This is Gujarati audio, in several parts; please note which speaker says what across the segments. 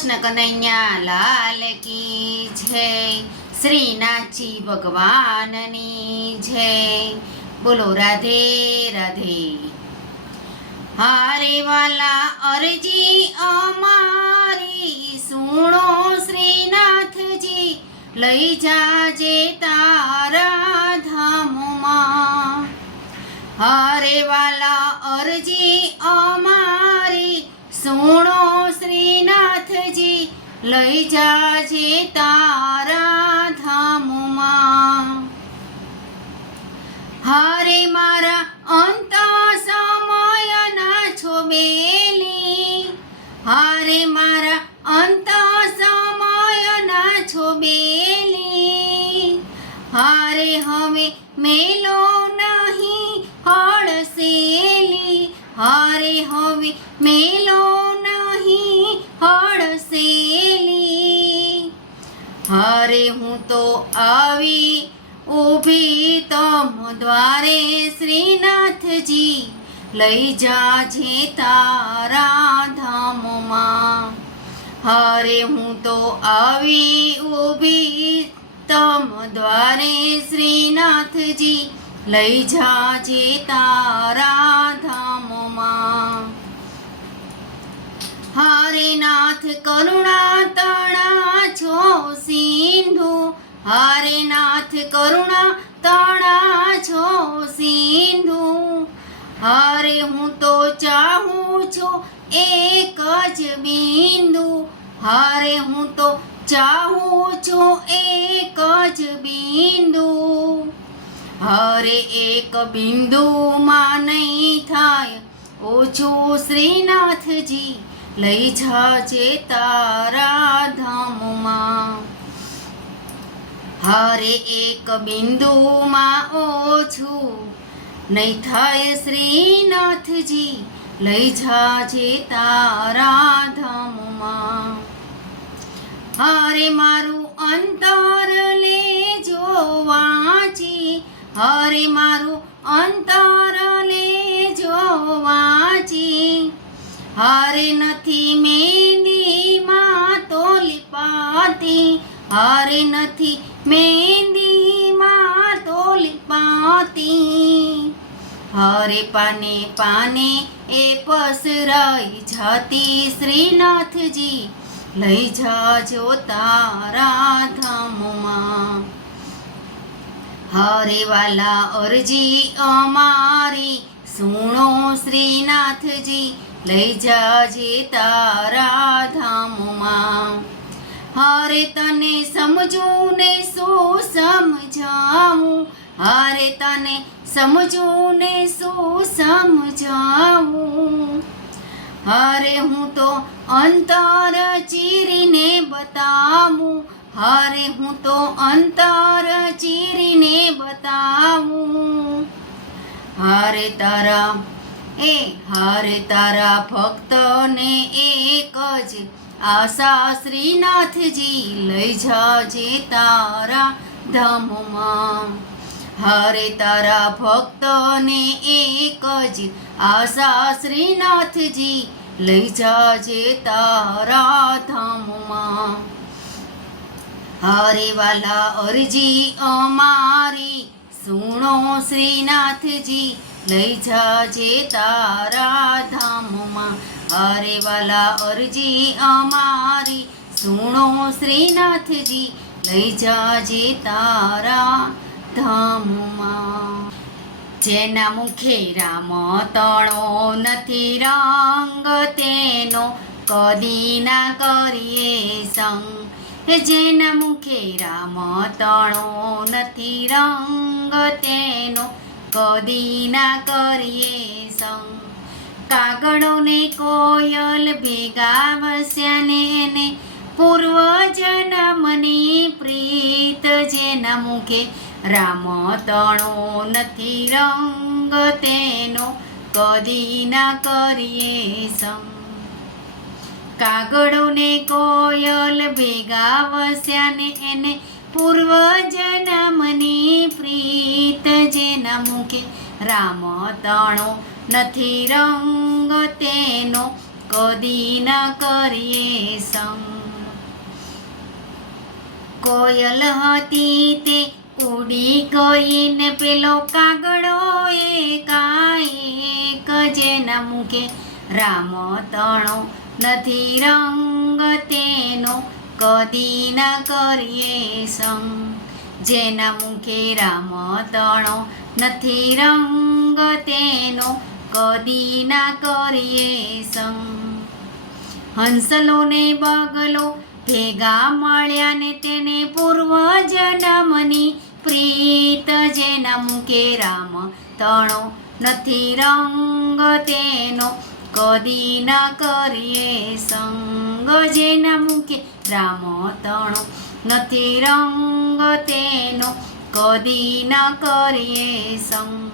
Speaker 1: કૃષ્ણ કનૈયા લાલ કી જય. શ્રીનાથજી ભગવાનની જય. બોલો રાધે રાધે. હારે વાલા અરજી અમારી સુણો શ્રીનાથજી. લઈ જાજે તારા ધામમાં. હારે વાલા અરજી અમારી સુણો શ્રીનાથજી, લઈ જાજે તારા ધામમાં. હારે મારા અંત સમયના છો બેલી હારે મારા અંત સમયના છો બેલી હારે હવે મેલો હારે હું તો આવી ઊભી તમ દ્વારે શ્રીનાથજી લઈ જાજે તારા ધામમાં. હરે હું તો આવી ઊભી તમ દ્વારે શ્રીનાથજી લઈ જાજે તારા ધામમાં. હારે નાથ કરુણા તણા છો સિંધુ. હારે નાથ કરુણા તણા છો સિંધુ. હારે હું તો ચાહું છું એક જ બિંદુ. હારે હું તો ચાહું છું એક જ બિંદુ. હરે એક બિંદુમાં નહીં થાય ઓછું શ્રીનાથજી. લઈ જાજે તારા ધામમાં હરે એક બિંદુમાં ઓછું નહીં થાય શ્રીનાથજી, લઈ જાજે તારા ધામમાં હારે મારું અંતર લેજો વાંચી, હરે મારું અંતર લેજો વાંચી. હારે નથી મહેંદીમાં તો લીપાતી. હારે નથી મહેંદીમાં તો લીપાતી. હરે પાને પાને એ પસરાઈ જાતી શ્રીનાથજી. લઈ જાજો તારા ધામમાં. હરે વાલા અરજી અમારી. સુણો શ્રીનાથજી. લઈ જાજે તારા ધામમાં હારે તને સમજું ને શું સમજાવું? હારે તને સમજું ને શું સમજાવું? હારે હું તો અંતર ચીરીને બતાવું. હારે હું તો અંતર ચીરીને બતાવું. હારે તારા એ હારે તારા ભક્તને એક જ આશા શ્રીનાથજી લઈ જાજે તારા ધામમાં. હારે તારા ભક્તને એક જ આશા શ્રીનાથજી લઈ જાજે તારા ધામમાં. હરે વાલા અરજી અમારી, સુણો શ્રીનાથજી લઈ જાજે તારા ધામમાં. હારે વાલા અરજી અમારી. સુણો શ્રીનાથજી, લઈ જાજે તારા ધામમાં. જેના મુખે રામ તણો નથી રંગ તેનો, કદી ના કરીએ સંગ. જેના મુખે રામ તણો નથી રંગ તેનો કદી કરીએ સંગ કાગળો ને કોયલ ભેગા વસ્યા ને પૂર્વ જન્મની પ્રીત જેના મુખે રામ તણો નથી રંગ તેનો કદી ના કરીએ સંગ કાગળો ને કોયલ ભેગા વસ્યા ને એને પૂર્વ જન્મની પ્રીત જેના મુખે રામ તણો નથી રંગ તેનો, કદી ન કરીએ સંગ. કોયલ હતી તે ઉડી ગઈ ને પેલો કાગડો એકાએક જેના મુખે રામ તણો નથી રંગ તેનો, કદી ન કરીએ સંગ. જેના મુખે રામ તણો નથી રંગ તેનો કદી ના કરીએ સંગ હંસલો ને બગલો ભેગા મળ્યા ને તેને પૂર્વ જન્મની પ્રીત જેના મૂકે રામ તણો નથી રંગ તેનો કદી ના કરીએ સંગ જેના મૂકે રામ તણો નથી રંગ તેનો કદી ના કરીએ સંગ.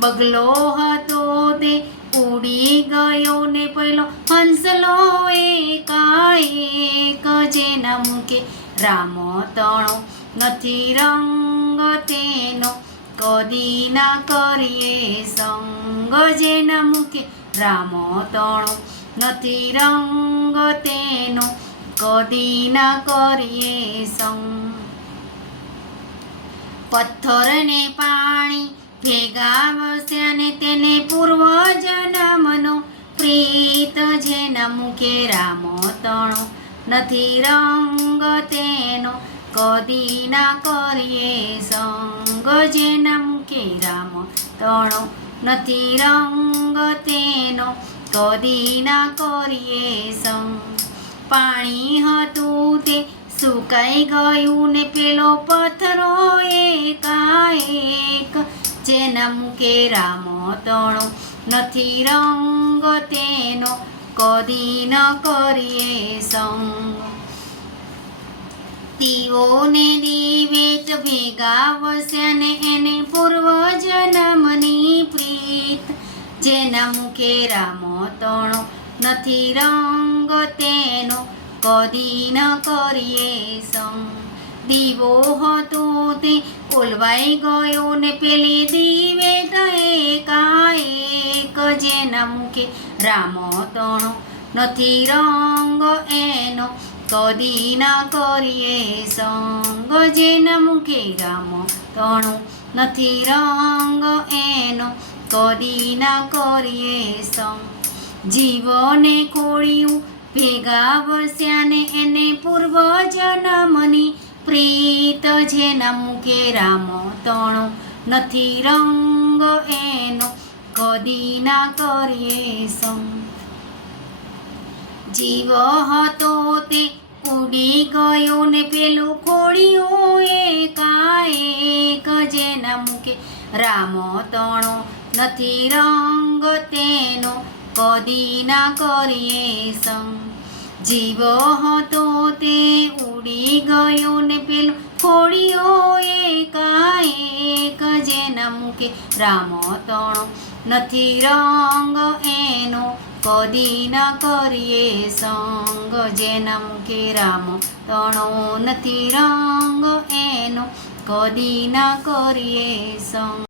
Speaker 1: બગલો હતો તે, ઉડી ગયો ને પેલો હંસલો એકાએક જેના મૂકે રામ તણો નથી રંગ તેનો. કદી ના કરીએ સંગ જેના મૂકે રામ તણો નથી રંગ તેનો. કદી ના કરીએ સંગ. પથ્થરને પાણી ભેગા વસ્યા ને તેને પૂર્વ જન્મનો પ્રીત જેના મુખે રામ તણો, નથી રંગ તેનો, કદી ના કરીએ સંગ જેના મુખે રામ તણો, નથી રંગ તેનો, કદી ના કરીએ સંગ. પાણી હતું સુકાઈ ગયું ને પેલો પથરો એકાએક જેના મૂકે રામ તણો, નથી રંગ તેનો, કદી ન કરીએ સંગ. તીઓને દિવેટ ભેગા વસ્યા ને એને પૂર્વ જન્મની પ્રીત. જેના મુખે રામ તણો, નથી રંગ તેનો કદી ન કરીએ સંગ દીવો હતો તે ઓલવાઈ ગયો ને પેલી દીવે એકાએક જેના મુખે રામ તણો નથી રંગ એનો કદી ના કરીએ સંગ જેના મુખે રામ તણો નથી રંગ એનો કદી ના કરીએ સંગ જીવને ખોળ્યું ભેગા વસ્યા ને એને પૂર્વ જન્મની પ્રીત જેના મુખે રામ તણો નથી રંગ એનો, કદી ના કરીએ સંગ. જીવ હતો તે ઉડી ગયો ને પેલું ખોડિયું એકાએક જેના મુખે રામ તણો નથી રંગ તેનો કદી ના કરીએ સંગ જીવ હતો તે ઉડી ગયો ને પેલું ખોડિયો એકાએક જેના મુખે રામ તણો નથી રંગ એનો કદી ના કરીએ સંગ જેના મુખે રામ તણો નથી રંગ એનો કદી ના કરીએ સંગ